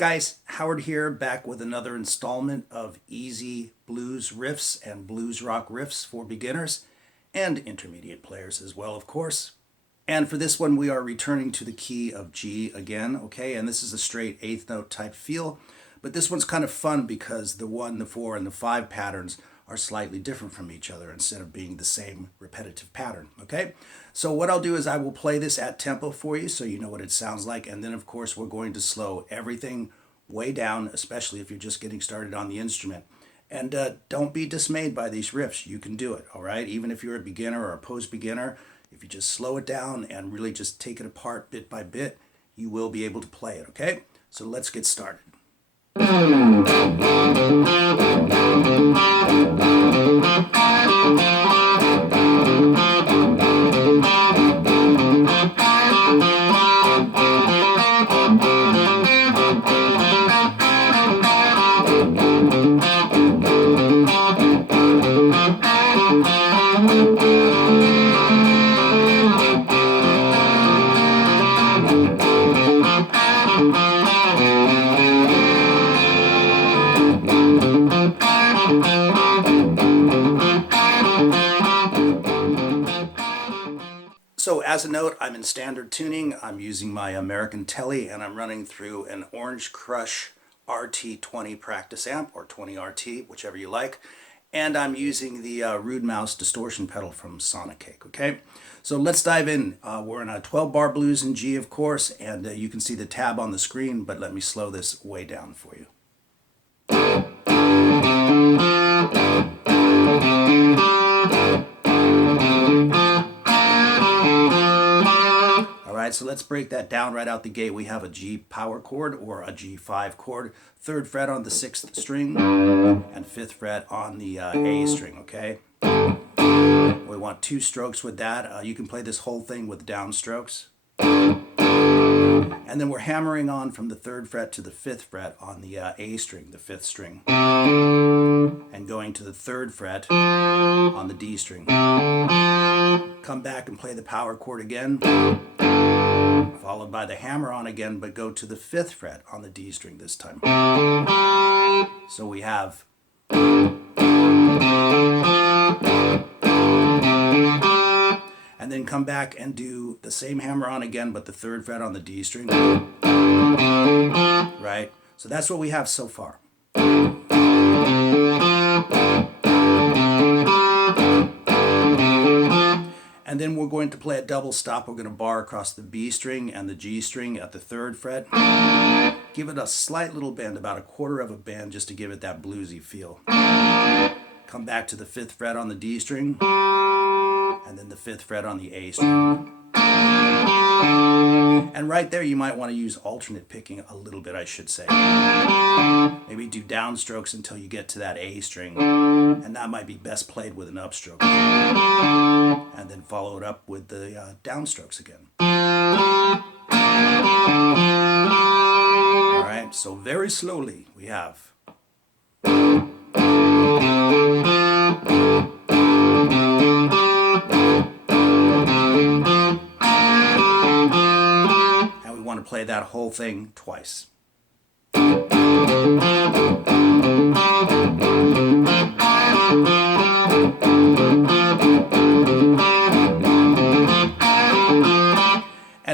guys, Howard here, back with another installment of easy blues riffs and blues rock riffs for beginners and intermediate players as well, of course. And for this one, we are returning to the key of G again, okay? And this is a straight eighth note type feel, but this one's kind of fun because the 1, the 4, and the 5 patterns are slightly different from each other instead of being the same repetitive pattern, okay? So what I'll do is I will play this at tempo for you so you know what it sounds like, and then of course we're going to slow everything way down, especially if you're just getting started on the instrument. And don't be dismayed by these riffs. You can do it, all right? Even if you're a beginner or a post-beginner, if you just slow it down and really just take it apart bit by bit, you will be able to play it, okay? So let's get started. So as a note, I'm in standard tuning. I'm using my American Telly and I'm running through an Orange Crush RT20 practice amp, or 20RT, whichever you like. And I'm using the Rude Mouse distortion pedal from Sonic Cake, okay? So let's dive in. We're in a 12-bar blues in G, of course, and you can see the tab on the screen, but let me slow this way down for you. So let's break that down right out the gate. We have a G power chord or a G5 chord, 3rd fret on the 6th string, and 5th fret on the A string, okay? We want 2 strokes with that. You can play this whole thing with downstrokes. And then we're hammering on from the 3rd fret to the 5th fret on the A string, the 5th string. And going to the 3rd fret on the D string. Come back and play the power chord again, followed by the hammer on again, but go to the 5th fret on the D string this time. So we have and then come back and do the same hammer on again, but the 3rd fret on the D string. Right? So that's what we have so far. And then we're going to play a double stop. We're going to bar across the B string and the G string at the 3rd fret. Give it a slight little bend, about a 1/4 of a bend, just to give it that bluesy feel. Come back to the 5th fret on the D string, and then the 5th fret on the A string. And right there you might want to use alternate picking a little bit, I should say. Maybe do downstrokes until you get to that A string, and that might be best played with an upstroke. And then follow it up with the downstrokes again. Alright, so very slowly we have. To play that whole thing twice. And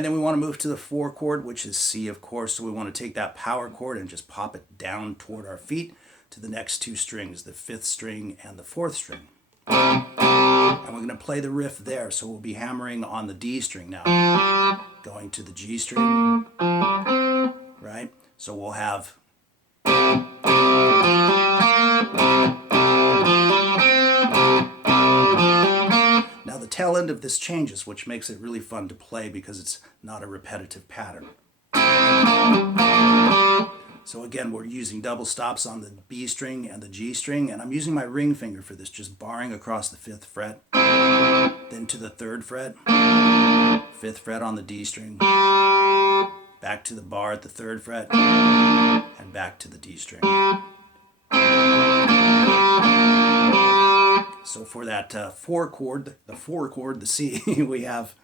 then we want to move to the 4 chord, which is C, of course. So we want to take that power chord and just pop it down toward our feet to the next 2 strings, the 5th string and the 4th string. And we're going to play the riff there, so we'll be hammering on the D string now. Going to the G string, right? So we'll have. Now the tail end of this changes, which makes it really fun to play because it's not a repetitive pattern. So again, we're using double stops on the B string and the G string, and I'm using my ring finger for this, just barring across the 5th fret, then to the 3rd fret, 5th fret on the D string, back to the bar at the 3rd fret, and back to the D string. So for that 4 chord, the 4 chord, the C, we have.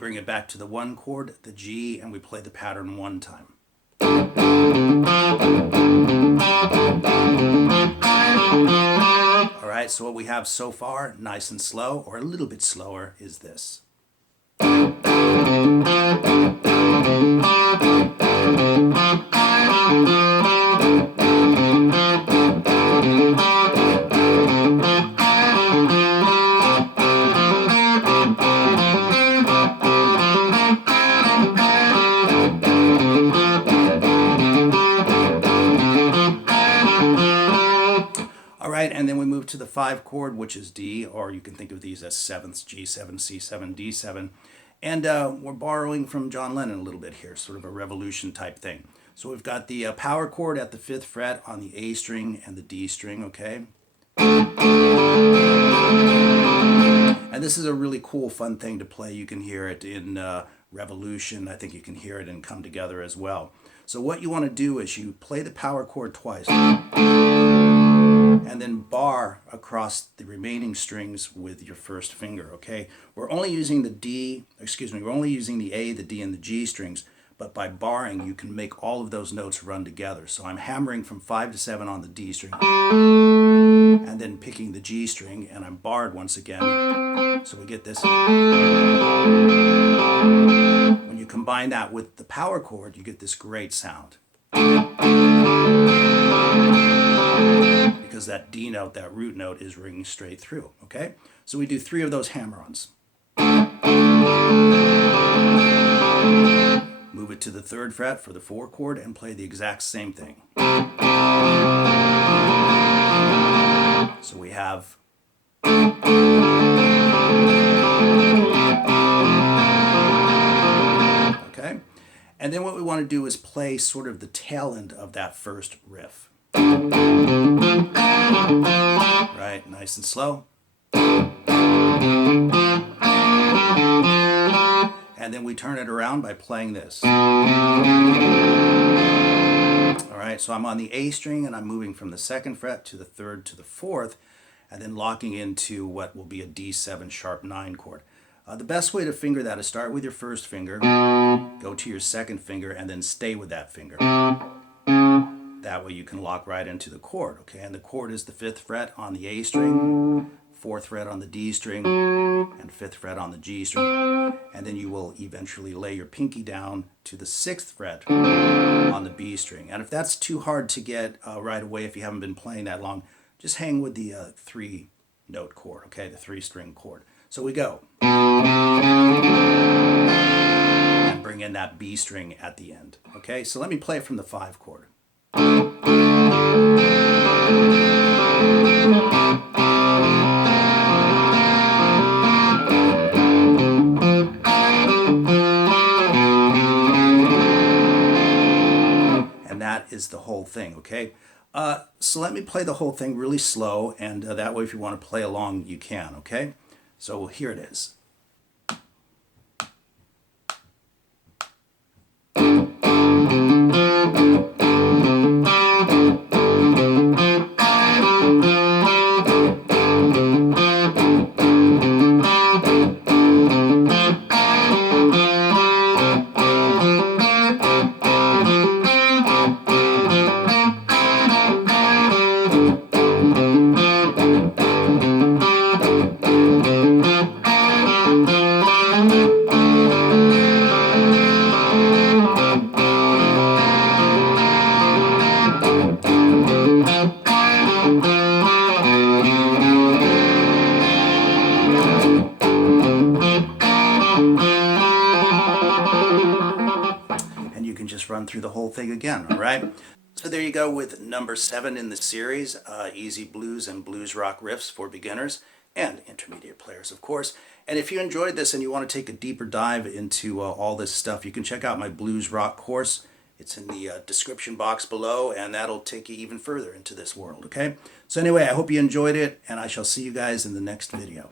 bring it back to the 1 chord, the G, and we play the pattern 1 time. All right, so what we have so far, nice and slow, or a little bit slower, is this. And then we move to the 5 chord, which is D, or you can think of these as sevenths, G7, C7, D7. And we're borrowing from John Lennon a little bit here, sort of a revolution type thing. So we've got the power chord at the 5th fret on the A string and the D string, okay? And this is a really cool, fun thing to play. You can hear it in Revolution. I think you can hear it in Come Together as well. So what you want to do is you play the power chord twice, and then bar across the remaining strings with your first finger, okay? We're only using the we're only using the A, the D, and the G strings, but by barring, you can make all of those notes run together. So I'm hammering from 5 to 7 on the D string, and then picking the G string, and I'm barred once again. So we get this. When you combine that with the power chord, you get this great sound. Because that D note, that root note, is ringing straight through, okay? So we do 3 of those hammer-ons. Move it to the 3rd fret for the 4 chord and play the exact same thing. So we have... Okay? And then what we want to do is play sort of the tail end of that first riff. Right, nice and slow. And then we turn it around by playing this. All right, so I'm on the A string and I'm moving from the 2nd fret to the 3rd to the 4th, and then locking into what will be a D7 sharp 9 chord. The best way to finger that is start with your first finger, go to your 2nd finger, and then stay with that finger. That way you can lock right into the chord, okay? And the chord is the 5th fret on the A string, 4th fret on the D string, and 5th fret on the G string. And then you will eventually lay your pinky down to the 6th fret on the B string. And if that's too hard to get right away, if you haven't been playing that long, just hang with the 3-note chord, okay? The 3-string chord. So we go. And bring in that B string at the end, okay? So let me play it from the 5 chord. And that is the whole thing, okay? So let me play the whole thing really slow, and that way if you want to play along, you can, okay? So here it is. Run through the whole thing again, all right? So there you go with number 7 in the series, Easy Blues and Blues Rock Riffs for beginners and intermediate players, of course. And if you enjoyed this and you want to take a deeper dive into all this stuff, you can check out my Blues Rock course. It's in the description box below, and that'll take you even further into this world, okay? So anyway, I hope you enjoyed it, and I shall see you guys in the next video.